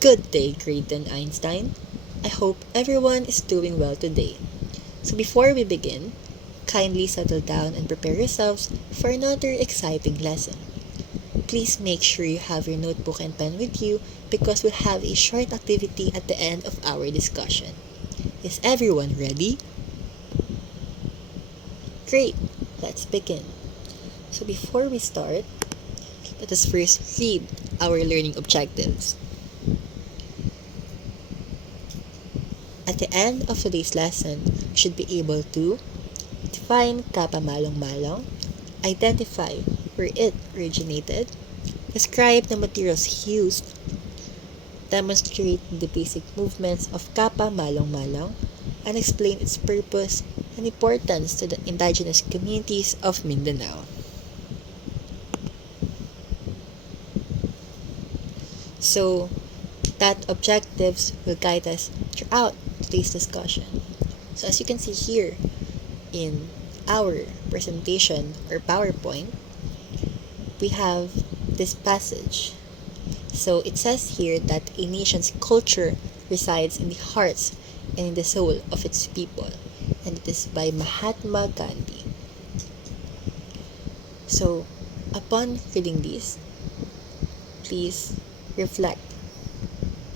Good day, Creighton Einstein. I hope everyone is doing well today. So before we begin, kindly settle down and prepare yourselves for another exciting lesson. Please make sure you have your notebook and pen with you because we'll have a short activity at the end of our discussion. Is everyone ready? Great, let's begin. So before we start, let us first read our learning objectives. At the end of today's lesson, you should be able to define Kappa Malong Malong, identify where it originated, describe the materials used, demonstrate the basic movements of Kappa Malong Malong, and explain its purpose and importance to the indigenous communities of Mindanao. So, that objectives will guide us throughout today's discussion. So as you can see here in our presentation or PowerPoint, we have this passage. So it says here that a nation's culture resides in the hearts and in the soul of its people, and it is by Mahatma Gandhi. So upon reading this, please reflect,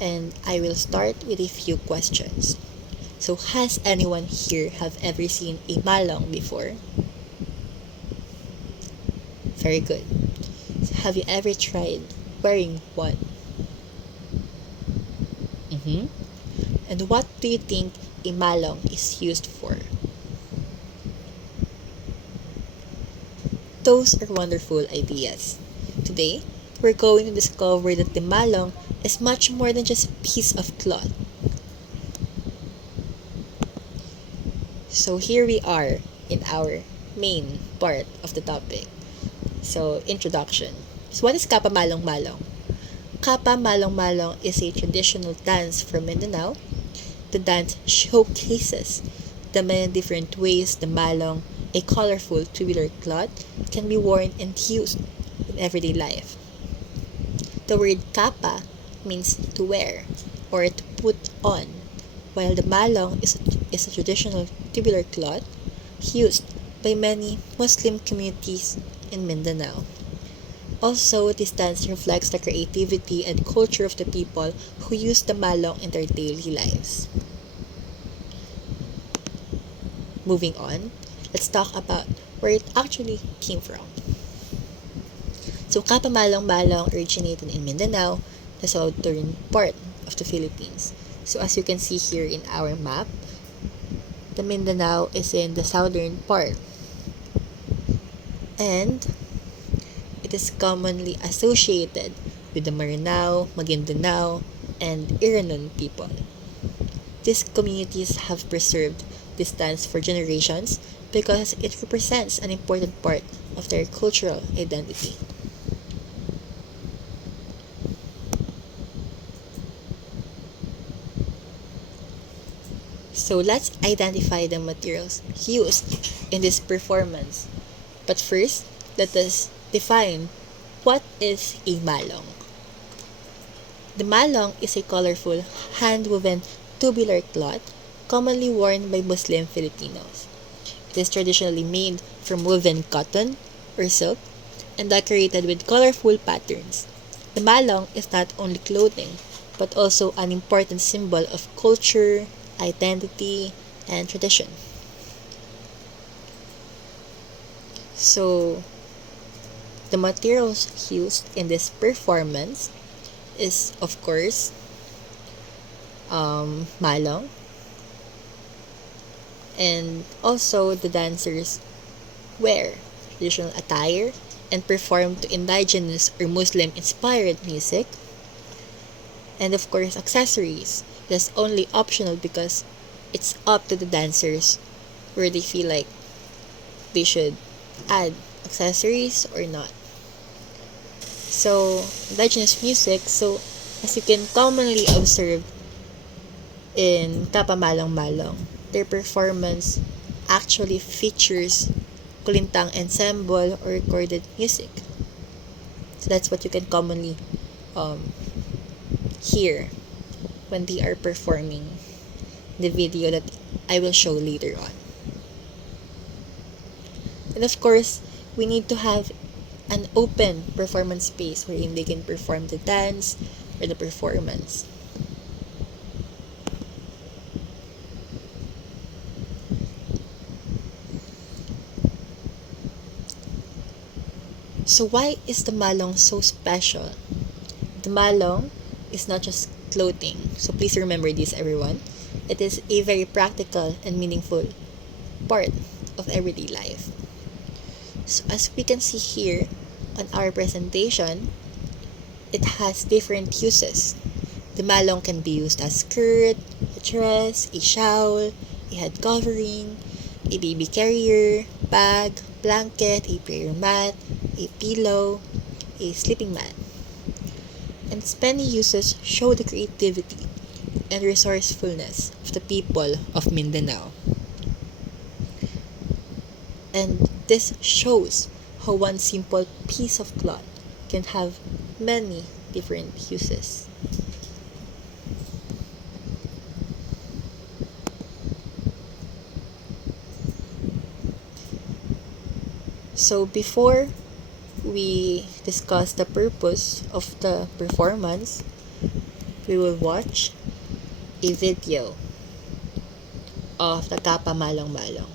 and I will start with a few questions. So has anyone here have ever seen a malong before? Very good. So have you ever tried wearing one? And what do you think a malong is used for? Those are wonderful ideas. Today, we're going to discover that the malong is much more than just a piece of cloth. So here we are in our main part of the topic. So, introduction. So what is Kappa Malong Malong? Kappa Malong Malong is a traditional dance from Mindanao. The dance showcases the many different ways the malong, a colorful tubular cloth, can be worn and used in everyday life. The word kappa means to wear or to put on, while the malong is a traditional tubular cloth used by many Muslim communities in Mindanao. Also, this dance reflects the creativity and culture of the people who use the malong in their daily lives. Moving on, let's talk about where it actually came from. So, Kappa Malong Malong originated in Mindanao, the southern part of the Philippines. So, as you can see here in our map, the Mindanao is in the southern part, and it is commonly associated with the Maranao, Maguindanao, and Iranon people. These communities have preserved this dance for generations because it represents an important part of their cultural identity. So let's identify the materials used in this performance. But first, let us define what is a malong. The malong is a colorful, hand-woven tubular cloth commonly worn by Muslim Filipinos. It is traditionally made from woven cotton or silk and decorated with colorful patterns. The malong is not only clothing, but also an important symbol of culture, identity, and tradition. So, the materials used in this performance is, of course, malong, and also the dancers wear traditional attire and perform to indigenous or Muslim inspired music, and of course accessories. That's only optional because it's up to the dancers where they feel like they should add accessories or not. So, indigenous music, so as you can commonly observe in Kappa Malong Malong, their performance actually features kulintang ensemble or recorded music. So that's what you can commonly here when they are performing the video that I will show later on. And of course, we need to have an open performance space wherein they can perform the dance or the performance. So why is the malong so special? The malong is not just clothing. So please remember this, everyone. It is a very practical and meaningful part of everyday life. So as we can see here on our presentation, it has different uses. The malong can be used as skirt, a dress, a shawl, a head covering, a baby carrier, bag, blanket, a prayer mat, a pillow, a sleeping mat. And its many uses show the creativity and resourcefulness of the people of Mindanao. And this shows how one simple piece of cloth can have many different uses. So before we discuss the purpose of the performance, we will watch a video of the Kapa Malong Malong.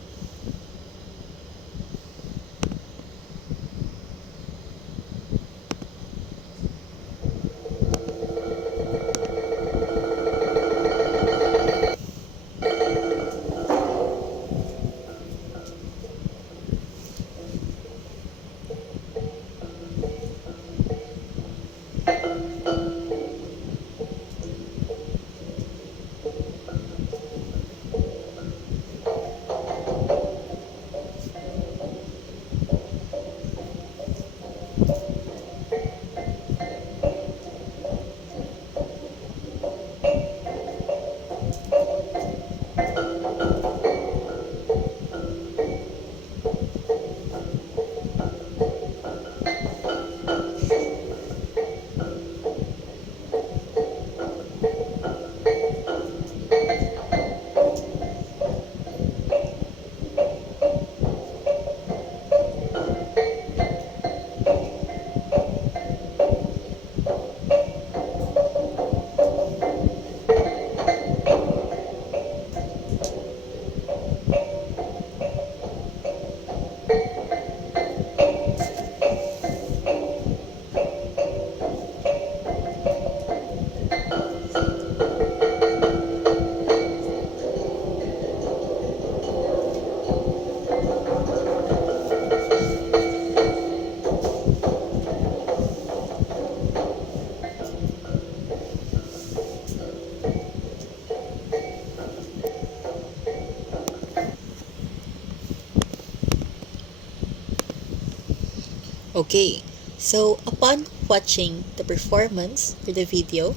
Okay, so upon watching the performance or the video,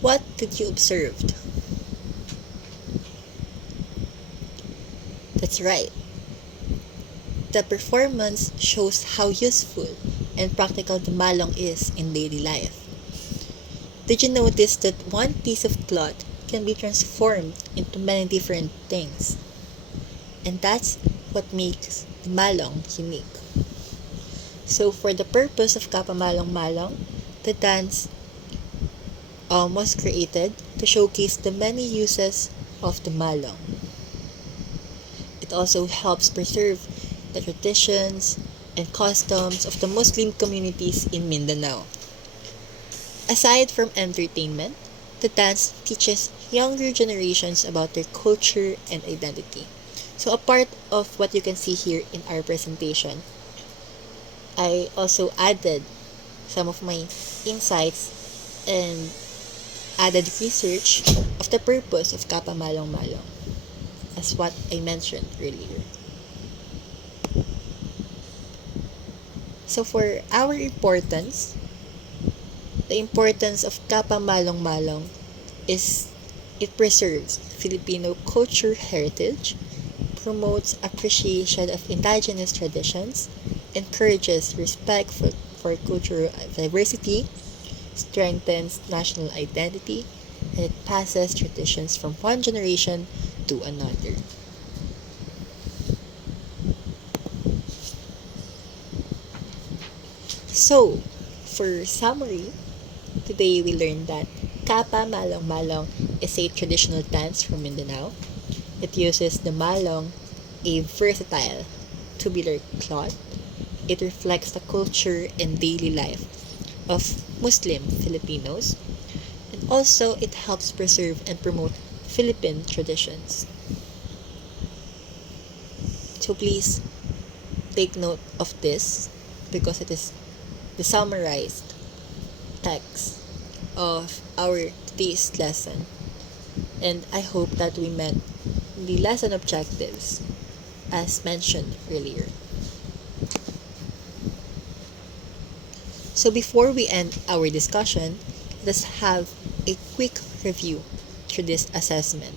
what did you observe? That's right. The performance shows how useful and practical the malong is in daily life. Did you notice that one piece of cloth can be transformed into many different things? And that's what makes the malong unique. So for the purpose of Kapa Malong Malong, the dance was created to showcase the many uses of the malong. It also helps preserve the traditions and customs of the Muslim communities in Mindanao. Aside from entertainment, the dance teaches younger generations about their culture and identity. So a part of what you can see here in our presentation, I also added some of my insights and added research of the purpose of Kapa Malong Malong, as what I mentioned earlier. So for our importance, the importance of Kapa Malong Malong is it preserves Filipino culture heritage, promotes appreciation of indigenous traditions, encourages respect for cultural diversity, strengthens national identity, and it passes traditions from one generation to another. So, for summary, today we learned that Kapa Malong Malong is a traditional dance from Mindanao. It uses the malong, a versatile tubular cloth. It reflects the culture and daily life of Muslim Filipinos, and also it helps preserve and promote Philippine traditions. So please take note of this because it is the summarized text of our today's lesson. And I hope that we met the lesson objectives as mentioned earlier. So before we end our discussion, let's have a quick review through this assessment.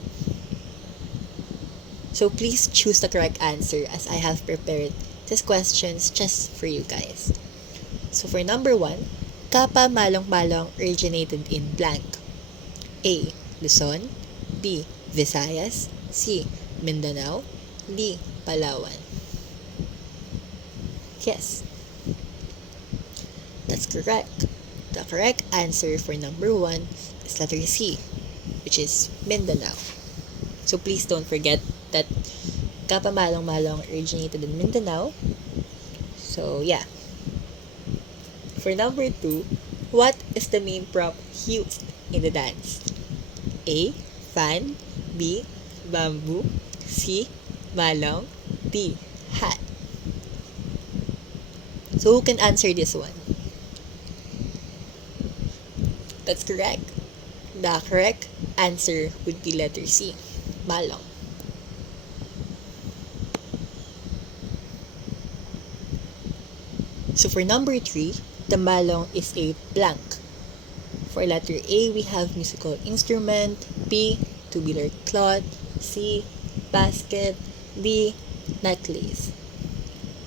So please choose the correct answer as I have prepared these questions just for you guys. So for number 1, Kapa Malong Malong originated in blank. A. Luzon. B. Visayas. C. Mindanao. D. Palawan. Yes, that's correct. The correct answer for number 1 is letter C, which is Mindanao. So please don't forget that Kapa Malong Malong originated in Mindanao. So yeah. For number 2, what is the main prop used in the dance? A. Fan. B. Bamboo. C. Malong. D. Hat. So who can answer this one? That's correct. The correct answer would be letter C. Malong. So for number 3, the malong is a blank. For letter A, we have musical instrument. B. Tubular cloth. C. Basket. D. Necklace.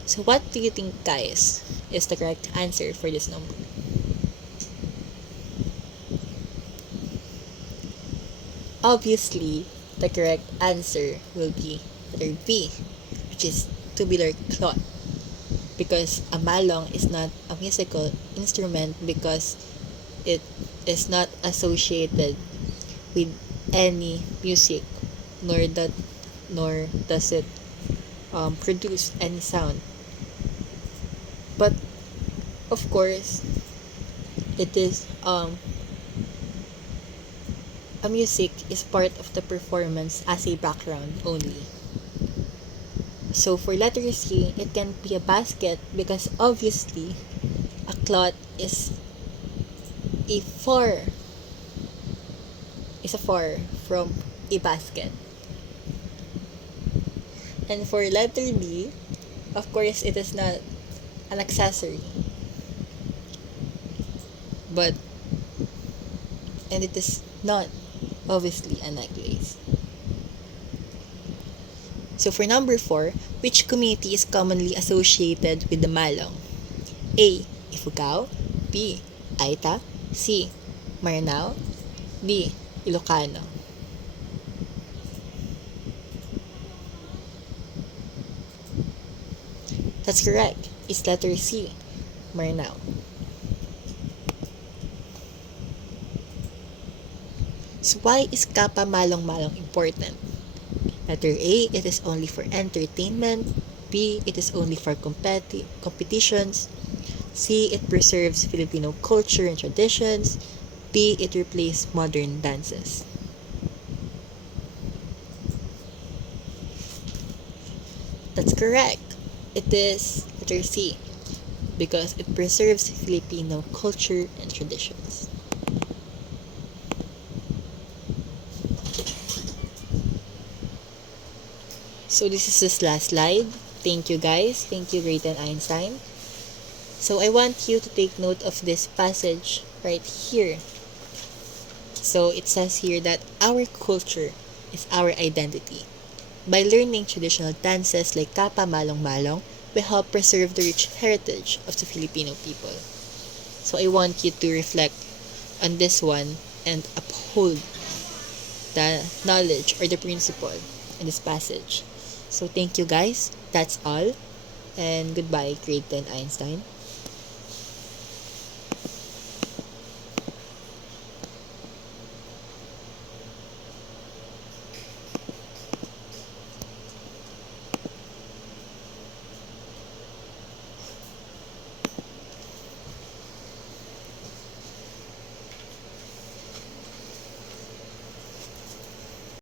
So what do you think, guys, is the correct answer for this number? Obviously, the correct answer will be letter B, which is tubular cloth. Because a malong is not a musical instrument because it is not associated with any music, nor does it produce any sound. But of course, it is a music is part of the performance as a background only. So for letter C, it can be a basket because obviously a cloth is a far from a basket. And for letter D, of course it is not an accessory. But and it is not obviously a necklace. So for number 4, which community is commonly associated with the malong? A. Ifugao. B. Aita. C. Maranao. D. Ilocano. That's correct. It's letter C. Maranao. So why is Kapa Malong Malong important? Letter A, it is only for entertainment. B, it is only for competitions. C, it preserves Filipino culture and traditions. D, it replaces modern dances. That's correct. It is letter C, because it preserves Filipino culture and traditions. So this is this last slide. Thank you guys. Thank you, Grayton Einstein. So I want you to take note of this passage right here. So it says here that our culture is our identity. By learning traditional dances like Kapa Malong Malong, we help preserve the rich heritage of the Filipino people. So I want you to reflect on this one and uphold the knowledge or the principle in this passage. So thank you guys. That's all. And goodbye, Creighton Einstein.